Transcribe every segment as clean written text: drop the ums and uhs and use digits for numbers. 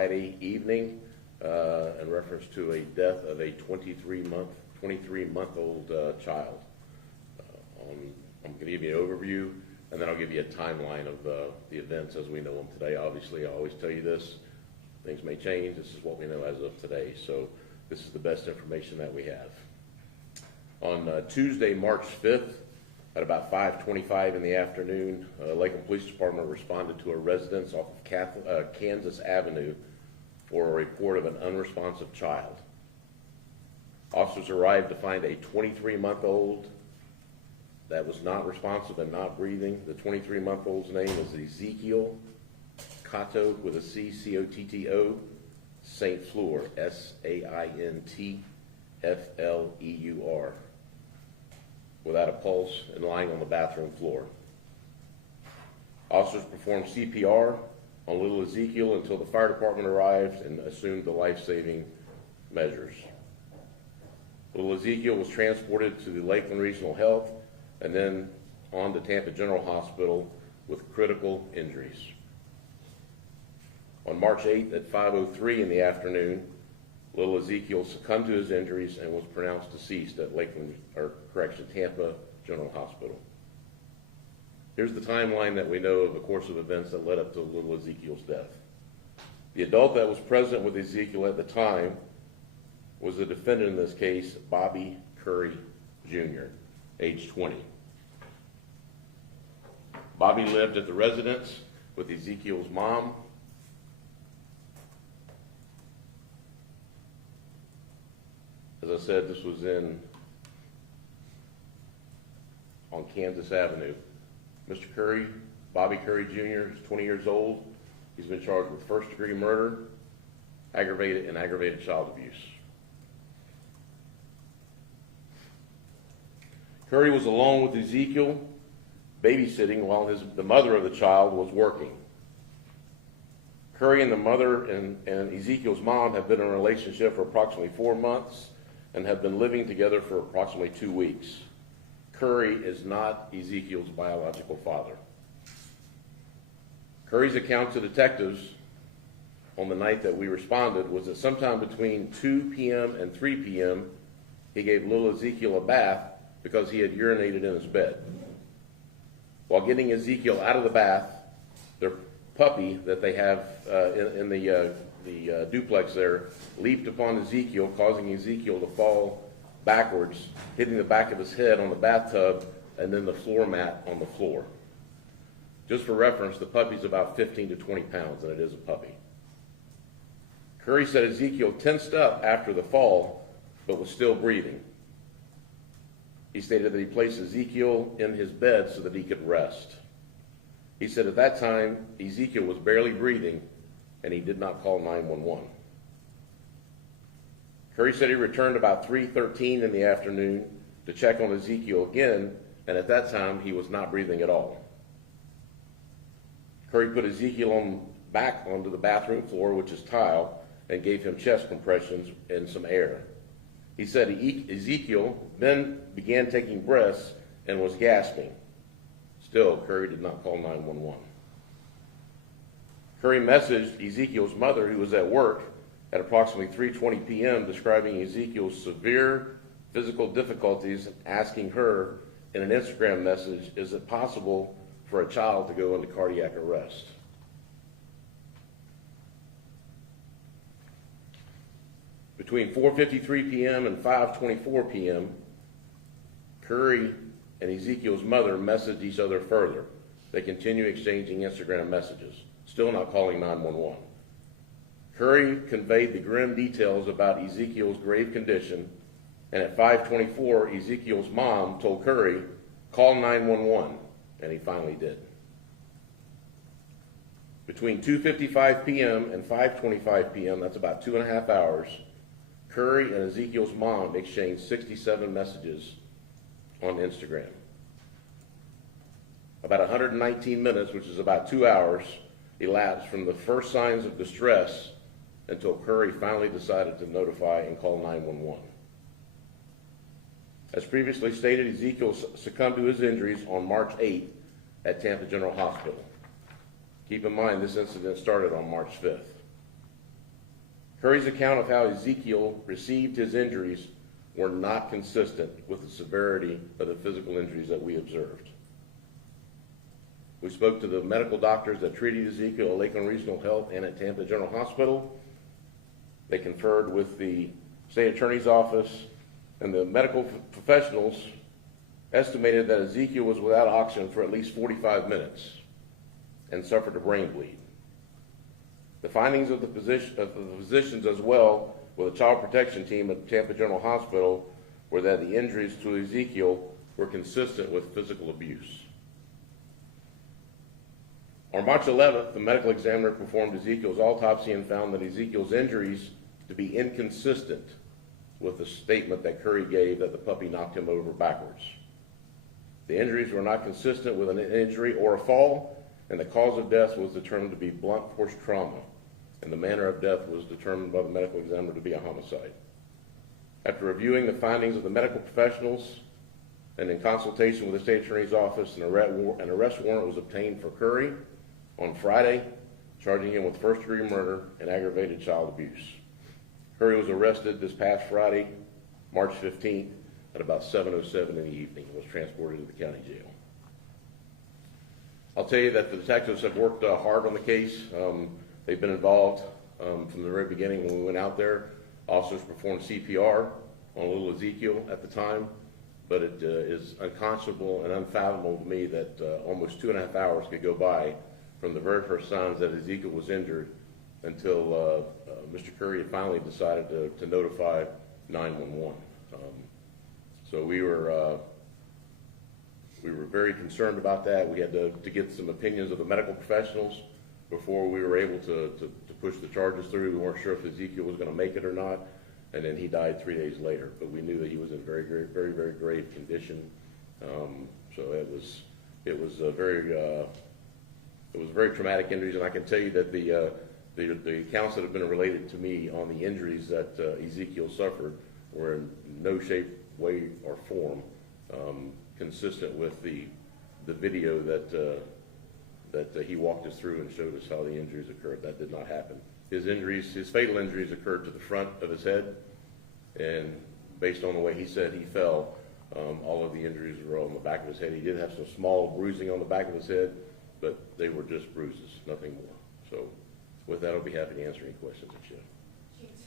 Friday evening in reference to a death of a 23-month-old child. I'm going to give you an overview, and then I'll give you a timeline of the events as we know them today. Obviously, I always tell you this. Things may change. This is what we know as of today. So this is the best information that we have. On Tuesday, March 5th, at about 5:25 in the afternoon, Lakeland Police Department responded to a residence off of Kansas Avenue for a report of an unresponsive child. Officers arrived to find a 23-month-old that was not responsive and not breathing. The 23-month-old's name was Ezekiel Cotto with a C, C-O-T-T-O, St. Fleur, S-A-I-N-T-F-L-E-U-R, without a pulse and lying on the bathroom floor. Officers performed CPR on little Ezekiel until the fire department arrived and assumed the life-saving measures. Little Ezekiel was transported to the Lakeland Regional Health and then on to Tampa General Hospital with critical injuries. On March 8th at 5:03 in the afternoon, little Ezekiel succumbed to his injuries and was pronounced deceased at Tampa General Hospital. Here's the timeline that we know of the course of events that led up to little Ezekiel's death. The adult that was present with Ezekiel at the time was the defendant in this case, Bobby Curry Jr., age 20. Bobby lived at the residence with Ezekiel's mom, as I said, this was on Kansas Avenue. Mr. Curry, Bobby Curry Jr., is 20 years old. He's been charged with first-degree murder, aggravated child abuse. Curry was alone with Ezekiel, babysitting while the mother of the child was working. Curry and the mother and Ezekiel's mom have been in a relationship for approximately 4 months and have been living together for approximately 2 weeks. Curry is not Ezekiel's biological father. Curry's account to detectives on the night that we responded was that sometime between 2 p.m. and 3 p.m. he gave little Ezekiel a bath because he had urinated in his bed. While getting Ezekiel out of the bath, their puppy that they have in the duplex there leaped upon Ezekiel, causing Ezekiel to fall backwards, hitting the back of his head on the bathtub and then the floor mat on the floor. Just for reference, the puppy's about 15 to 20 pounds, and it is a puppy. Curry said Ezekiel tensed up after the fall, but was still breathing. He stated that he placed Ezekiel in his bed so that he could rest. He said at that time, Ezekiel was barely breathing, and he did not call 911. Curry said he returned about 3:13 in the afternoon to check on Ezekiel again, and at that time, he was not breathing at all. Curry put Ezekiel back onto the bathroom floor, which is tile, and gave him chest compressions and some air. He said Ezekiel then began taking breaths and was gasping. Still, Curry did not call 911. Curry messaged Ezekiel's mother, who was at work, at approximately 3:20 p.m., describing Ezekiel's severe physical difficulties and asking her in an Instagram message, is it possible for a child to go into cardiac arrest? Between 4:53 p.m. and 5:24 p.m., Curry and Ezekiel's mother messaged each other further. They continue exchanging Instagram messages, still not calling 911. Curry conveyed the grim details about Ezekiel's grave condition, and at 5:24, Ezekiel's mom told Curry, call 911, and he finally did. Between 2:55 p.m. and 5:25 p.m., that's about 2.5 hours, Curry and Ezekiel's mom exchanged 67 messages on Instagram. About 119 minutes, which is about 2 hours, elapsed from the first signs of distress until Curry finally decided to notify and call 911. As previously stated, Ezekiel succumbed to his injuries on March 8th at Tampa General Hospital. Keep in mind, this incident started on March 5th. Curry's account of how Ezekiel received his injuries were not consistent with the severity of the physical injuries that we observed. We spoke to the medical doctors that treated Ezekiel at Lakeland Regional Health and at Tampa General Hospital. They conferred with the state attorney's office, and the medical professionals estimated that Ezekiel was without oxygen for at least 45 minutes and suffered a brain bleed. The findings of the physicians as well with the child protection team at Tampa General Hospital were that the injuries to Ezekiel were consistent with physical abuse. On March 11th, the medical examiner performed Ezekiel's autopsy and found that Ezekiel's injuries to be inconsistent with the statement that Curry gave that the puppy knocked him over backwards. The injuries were not consistent with an injury or a fall, and the cause of death was determined to be blunt force trauma, and the manner of death was determined by the medical examiner to be a homicide. After reviewing the findings of the medical professionals and in consultation with the state attorney's office, an arrest warrant was obtained for Curry on Friday, charging him with first-degree murder and aggravated child abuse. Curry was arrested this past Friday, March 15th, at about 7:07 in the evening and was transported to the county jail. I'll tell you that the detectives have worked hard on the case. They've been involved from the very beginning when we went out there. Officers performed CPR on little Ezekiel at the time, but it is unconscionable and unfathomable to me that almost 2.5 hours could go by from the very first signs that Ezekiel was injured until Mr. Curry had finally decided to notify 911. So we were very concerned about that. We had to get some opinions of the medical professionals before we were able to push the charges through. We weren't sure if Ezekiel was going to make it or not, and then he died 3 days later. But we knew that he was in very grave condition. So it was a very traumatic injuries, and I can tell you that the accounts that have been related to me on the injuries that Ezekiel suffered were in no shape, way, or form consistent with the video that he walked us through and showed us how the injuries occurred. That did not happen. His fatal injuries occurred to the front of his head, and based on the way he said he fell, all of the injuries were on the back of his head. He did have some small bruising on the back of his head, but they were just bruises, nothing more. So with that, I'll be happy to answer any questions that you have.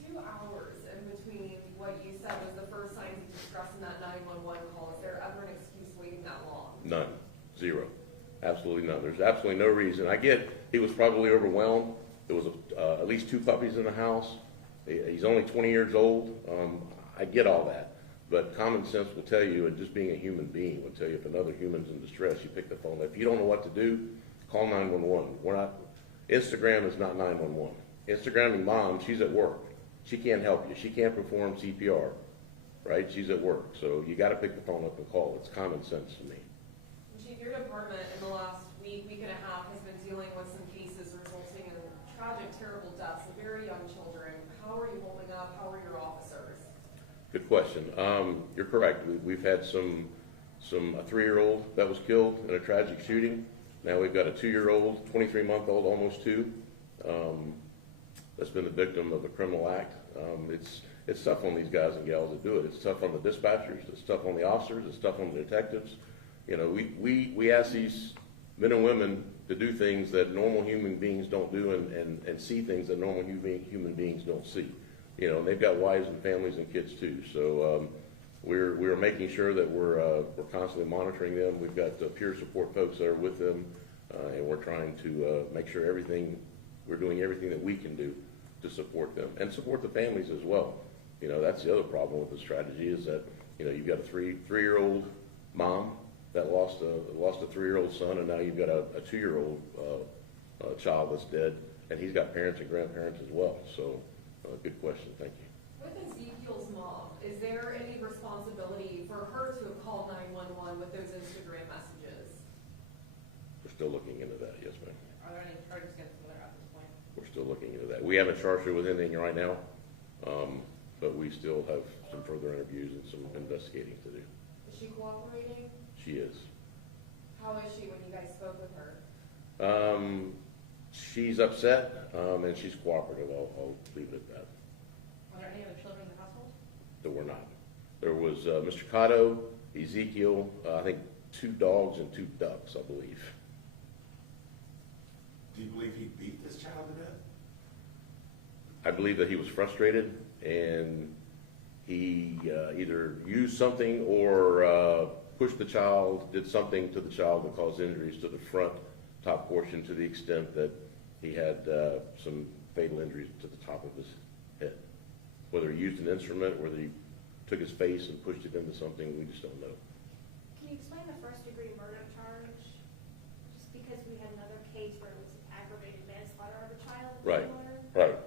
2 hours in between what you said was the first signs of distress in that 911 call. Is there ever an excuse waiting that long? None. Zero. Absolutely none. There's absolutely no reason. I get he was probably overwhelmed. There was at least 2 puppies in the house. He's only 20 years old. I get all that. But common sense will tell you, and just being a human being will tell you, if another human's in distress, you pick the phone up. If you don't know what to do, call 911. Instagram is not 911. Instagramming mom, she's at work. She can't help you. She can't perform CPR, right? She's at work. So you got to pick the phone up and call. It's common sense to me. Chief, your department in the last week and a half has been dealing with some cases resulting in tragic, terrible deaths of very young children. How are you holding up? How are your officers? Good question. You're correct. We've had a 3-year-old that was killed in a tragic shooting. Now we've got a 2-year-old, 23-month-old, almost 2, that's been the victim of a criminal act. It's tough on these guys and gals that do it. It's tough on the dispatchers. It's tough on the officers. It's tough on the detectives. You know, we ask these men and women to do things that normal human beings don't do, and see things that normal human beings don't see. You know, and they've got wives and families and kids too. So we're making sure that we're constantly monitoring them. We've got peer support folks that are with them, and we're trying to make sure we're doing everything that we can do to support them and support the families as well. You know, that's the other problem with the strategy is that, you know, you've got a three-year-old mom that lost a 3-year-old son, and now you've got a 2-year-old child that's dead, and he's got parents and grandparents as well. So, good question. Thank you. With Ezekiel's mom, is there any responsibility for her to have called 911 with those Instagram messages? We're still looking into that. Yes, ma'am. Are there any charges against her at this point? We're still looking into that. We haven't charged her with anything right now, but we still have some further interviews and some investigating to do. Is she cooperating? She is. How is she when you guys spoke with her? She's upset, and she's cooperative. I'll leave it at that. Were there any other children in the household? There were not. There was Mr. Cotto, Ezekiel, I think 2 dogs and 2 ducks, I believe. Do you believe he beat this child to death? I believe that he was frustrated and he either used something or pushed the child, did something to the child that caused injuries to the front top portion to the extent that he had some fatal injuries to the top of his head. Whether he used an instrument, whether he took his face and pushed it into something, we just don't know. Can you explain the first-degree murder charge? Just because we had another case where it was aggravated manslaughter of a child. Right, right.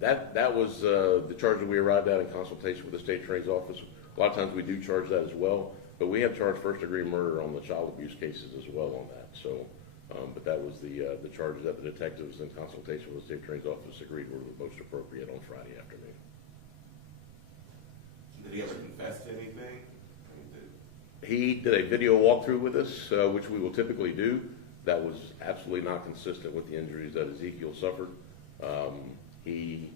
That was the charge that we arrived at in consultation with the state attorney's office. A lot of times we do charge that as well, but we have charged first-degree murder on the child abuse cases as well on that. So, but that was the charges that the detectives in consultation with the state attorney's office agreed were the most appropriate on Friday afternoon. Did he ever confess to anything? He did a video walkthrough with us, which we will typically do. That was absolutely not consistent with the injuries that Ezekiel suffered. He,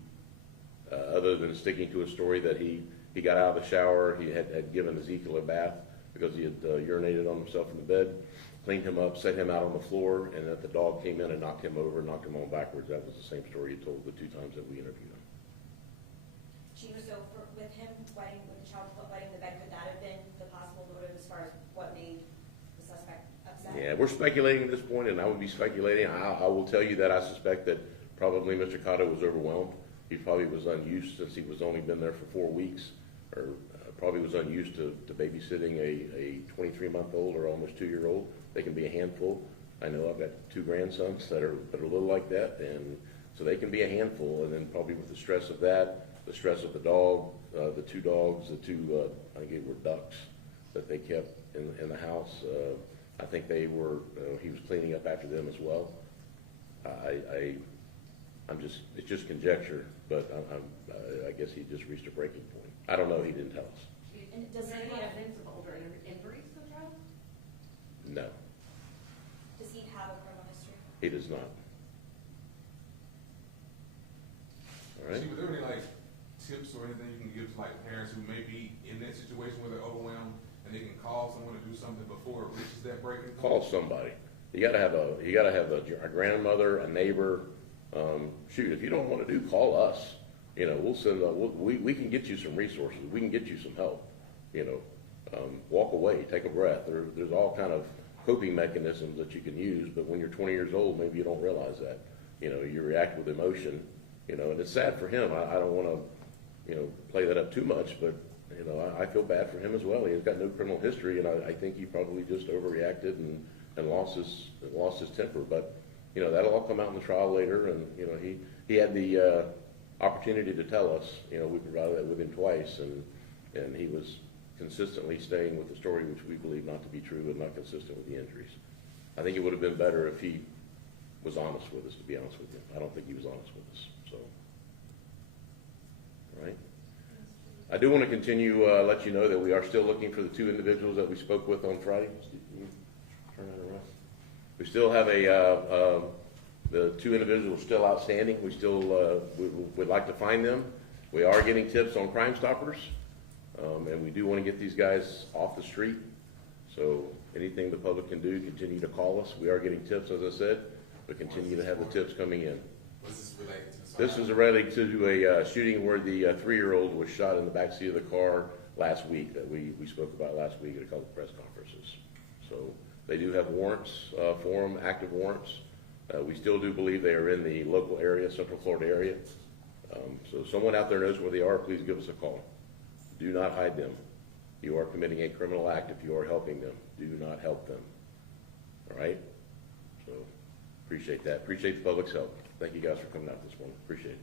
other than sticking to a story that he got out of the shower, he had given Ezekiel a bath because he had urinated on himself in the bed, cleaned him up, set him out on the floor, and that the dog came in and knocked him over, knocked him on backwards. That was the same story he told the 2 times that we interviewed him. So with him wetting, with the child wetting the bed, could that have been the possible motive as far as what made the suspect upset? Yeah, we're speculating at this point, and I would be speculating. I will tell you that I suspect that probably Mr. Cotto was overwhelmed. He probably was unused since he was only been there for 4 weeks, or probably was unused to babysitting a 23-month-old or almost 2-year-old. They can be a handful. I know I've got 2 grandsons that are a little like that, and so they can be a handful. And then probably with the stress of that, the stress of the dog, the 2 dogs, the 2 I think it were ducks that they kept in the house. I think they were. He was cleaning up after them as well. It's just conjecture, but I guess he just reached a breaking point. I don't know. He didn't tell us. And does Does he any have, evidence of older injuries to the child? No, does he have a criminal history? he does not. All right. See, were there any like tips or anything you can give to like parents who may be in that situation where they're overwhelmed and they can call someone to do something before it reaches that breaking point? Call somebody. You gotta have a grandmother, a neighbor. Shoot, if you don't want to do, call us. You know, we'll send. We can get you some resources. We can get you some help. You know, walk away, take a breath. There's all kind of coping mechanisms that you can use. But when you're 20 years old, maybe you don't realize that. You know, you react with emotion. You know, and it's sad for him. I don't want to, play that up too much, but I feel bad for him as well. He's got no criminal history, and I think he probably just overreacted and lost his temper. But that'll all come out in the trial later, and he had the opportunity to tell us. We provided that with him twice, and he was consistently staying with the story, which we believe not to be true and not consistent with the injuries. I think it would have been better if he was honest with us, to be honest with you. I don't think he was honest with us. So, all right. I do want to continue, let you know that we are still looking for the 2 individuals that we spoke with on Friday. Steve, can you turn that around? We still have the 2 individuals still outstanding. We still would like to find them. We are getting tips on Crime Stoppers, and we do want to get these guys off the street. So anything the public can do, continue to call us. We are getting tips, as I said, but continue to have the tips coming in. Was this related to the This is related to a shooting where the 3-year-old was shot in the backseat of the car last week that we spoke about last week at a couple of press conferences. So they do have warrants for them, active warrants. We still do believe they are in the local area, Central Florida area. So if someone out there knows where they are, please give us a call. Do not hide them. You are committing a criminal act if you are helping them. Do not help them. All right? So appreciate that. Appreciate the public's help. Thank you guys for coming out this morning. Appreciate it.